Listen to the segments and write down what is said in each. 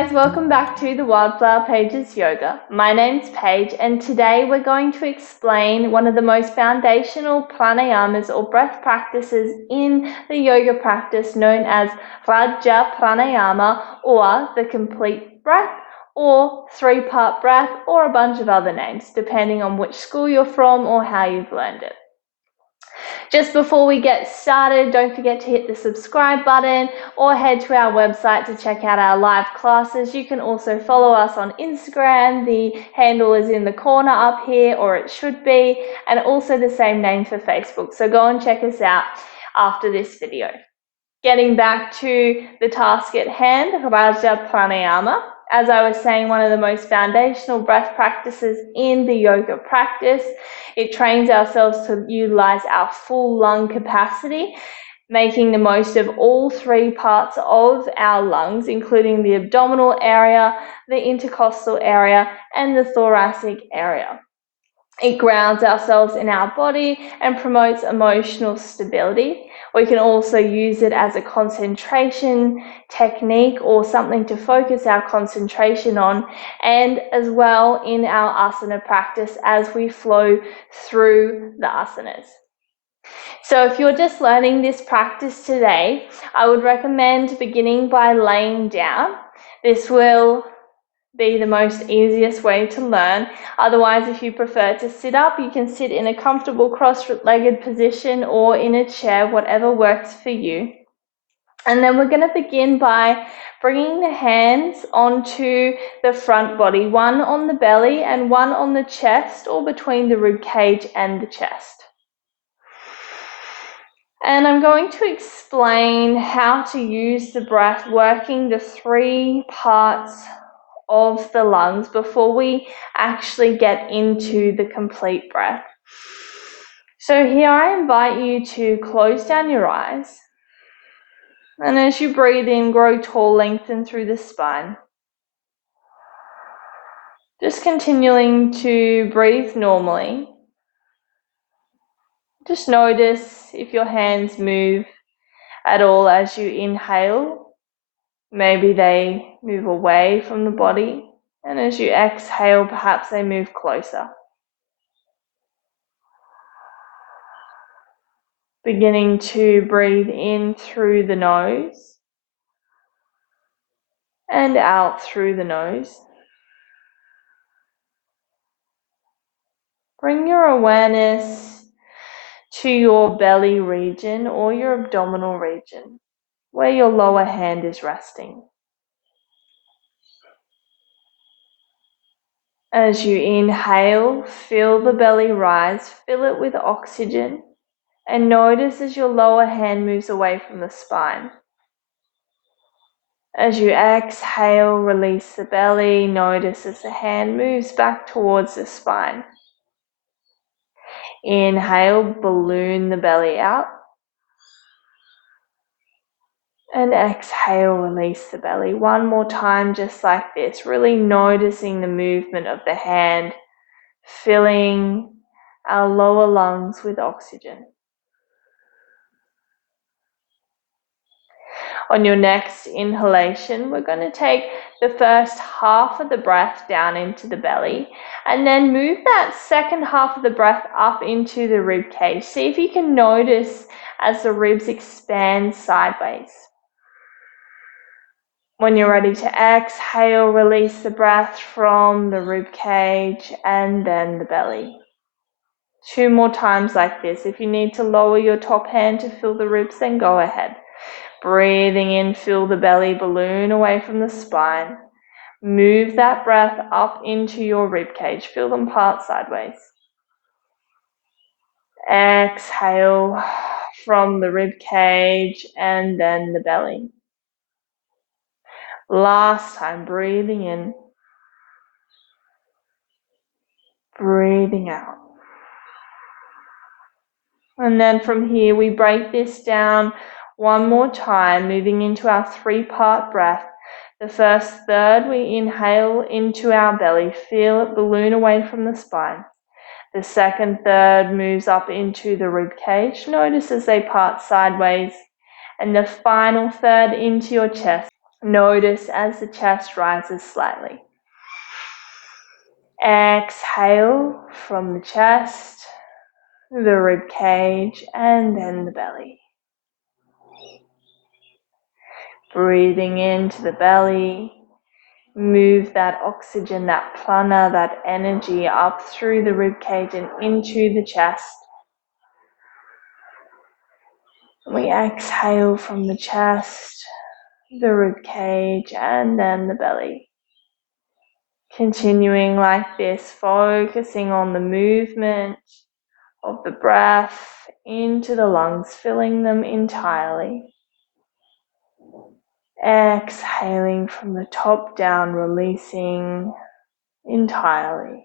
guys, welcome back to the Wildflower Pages Yoga. My name's Paige and today we're going to explain one of the most foundational pranayamas or breath practices in the yoga practice known as Raja Pranayama or the complete breath or three-part breath or a bunch of other names depending on which school you're from or how you've learned it. Just before we get started, don't forget to hit the subscribe button or head to our website to check out our live classes. You can also follow us on Instagram. The handle is in the corner up here, or it should be, and also the same name for Facebook. So go and check us out after this video. Getting back to the task at hand, Raja Pranayama. As I was saying, one of the most foundational breath practices in the yoga practice. It trains ourselves to utilize our full lung capacity, making the most of all three parts of our lungs, including the abdominal area, the intercostal area, and the thoracic area. It grounds ourselves in our body and promotes emotional stability. We can also use it as a concentration technique or something to focus our concentration on, and as well in our asana practice as we flow through the asanas. So if you're just learning this practice today, I would recommend beginning by laying down. This will be the most easiest way to learn. Otherwise, if you prefer to sit up, you can sit in a comfortable cross-legged position or in a chair, whatever works for you. And then we're going to begin by bringing the hands onto the front body, one on the belly and one on the chest or between the rib cage and the chest. And I'm going to explain how to use the breath, working the three parts of the lungs before we actually get into the complete breath. So here I invite you to close down your eyes, and as you breathe in, grow tall, lengthen through the spine. Just continuing to breathe normally. Just notice if your hands move at all as you inhale. Maybe they move away from the body, and as you exhale, perhaps they move closer. Beginning to breathe in through the nose and out through the nose. Bring your awareness to your belly region or your abdominal region, where your lower hand is resting. As you inhale, feel the belly rise, fill it with oxygen, and notice as your lower hand moves away from the spine. As you exhale, release the belly, notice as the hand moves back towards the spine. Inhale, balloon the belly out. And exhale, release the belly. One more time, just like this, really noticing the movement of the hand, filling our lower lungs with oxygen. On your next inhalation, we're going to take the first half of the breath down into the belly and then move that second half of the breath up into the rib cage. See if you can notice as the ribs expand sideways. When you're ready to exhale, release the breath from the rib cage and then the belly. 2 more times like this. If you need to lower your top hand to fill the ribs, then go ahead. Breathing in, fill the belly, balloon away from the spine. Move that breath up into your rib cage. Feel them part sideways. Exhale from the rib cage and then the belly. Last time, breathing in, breathing out. And then from here, we break this down one more time, moving into our 3-part breath. The first third, we inhale into our belly, feel it balloon away from the spine. The second third moves up into the rib cage. Notice as they part sideways. And the final third into your chest. Notice as the chest rises slightly. Exhale from the chest, the rib cage, and then the belly. Breathing into the belly, move that oxygen, that prana, that energy up through the rib cage and into the chest. We exhale from the chest, the rib cage, and then the belly. Continuing like this, focusing on the movement of the breath into the lungs, filling them entirely. Exhaling from the top down, releasing entirely.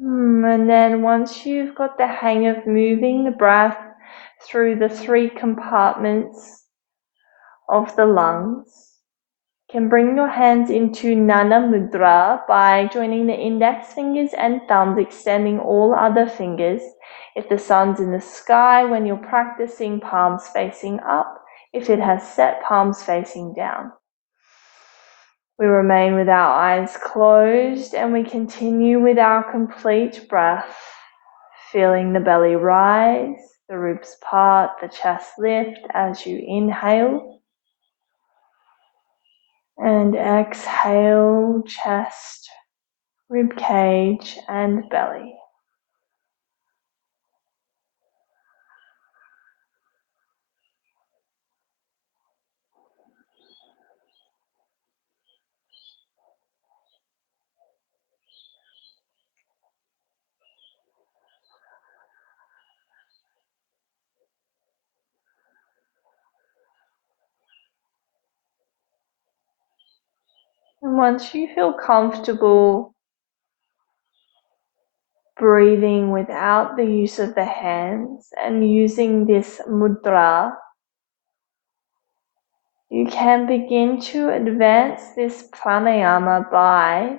And then once you've got the hang of moving the breath through the 3 compartments of the lungs, you can bring your hands into Nana Mudra by joining the index fingers and thumbs, extending all other fingers. If the sun's in the sky, when you're practicing, palms facing up. If it has set, palms facing down. We remain with our eyes closed and we continue with our complete breath, feeling the belly rise, the ribs part, the chest lift as you inhale. And exhale, chest, rib cage, and belly. And once you feel comfortable breathing without the use of the hands and using this mudra, you can begin to advance this pranayama by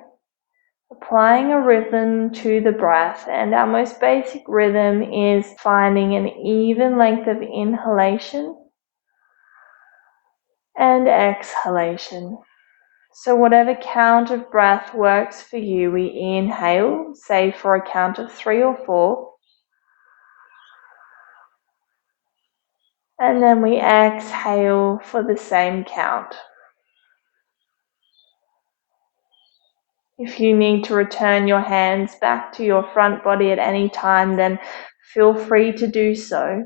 applying a rhythm to the breath. And our most basic rhythm is finding an even length of inhalation and exhalation. So whatever count of breath works for you, we inhale, say for a count of 3 or 4. And then we exhale for the same count. If you need to return your hands back to your front body at any time, then feel free to do so.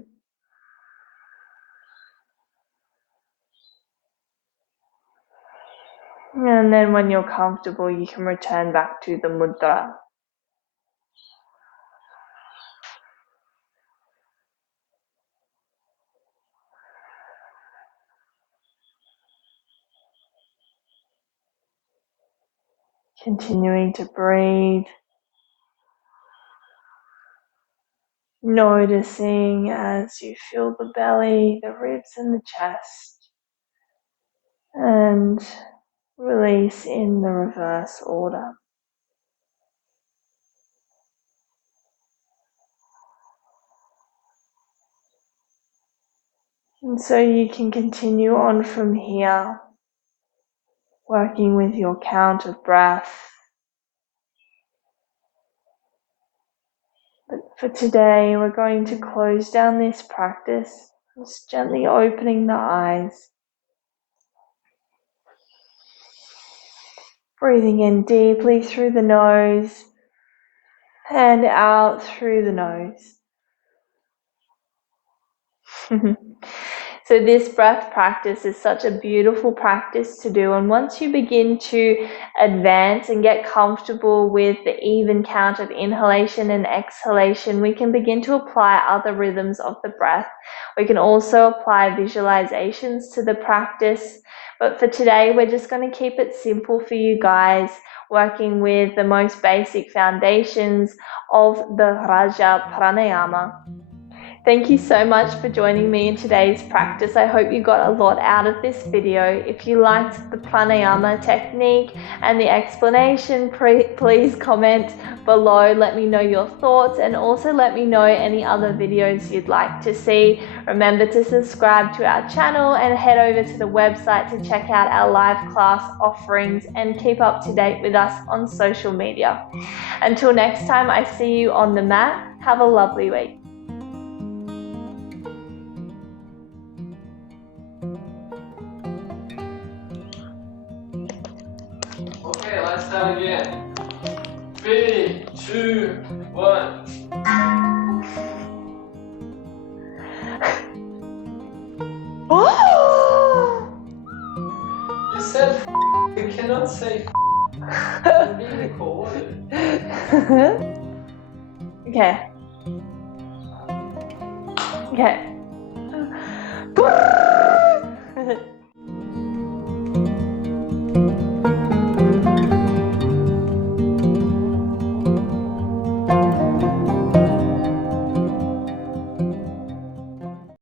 And then when you're comfortable, you can return back to the mudra. Continuing to breathe. Noticing as you feel the belly, the ribs and the chest. And release in the reverse order. And so you can continue on from here, working with your count of breath. But for today, we're going to close down this practice, just gently opening the eyes. Breathing in deeply through the nose and out through the nose. So this breath practice is such a beautiful practice to do, and once you begin to advance and get comfortable with the even count of inhalation and exhalation, we can begin to apply other rhythms of the breath. We can also apply visualizations to the practice, but for today we're just going to keep it simple for you guys, working with the most basic foundations of the Raja Pranayama. Thank you so much for joining me in today's practice. I hope you got a lot out of this video. If you liked the pranayama technique and the explanation, please comment below. Let me know your thoughts and also let me know any other videos you'd like to see. Remember to subscribe to our channel and head over to the website to check out our live class offerings and keep up to date with us on social media. Until next time, I see you on the mat. Have a lovely week. Okay, let's start again. 3, 2, 1. You said you cannot say you're being recorded. Okay. Okay.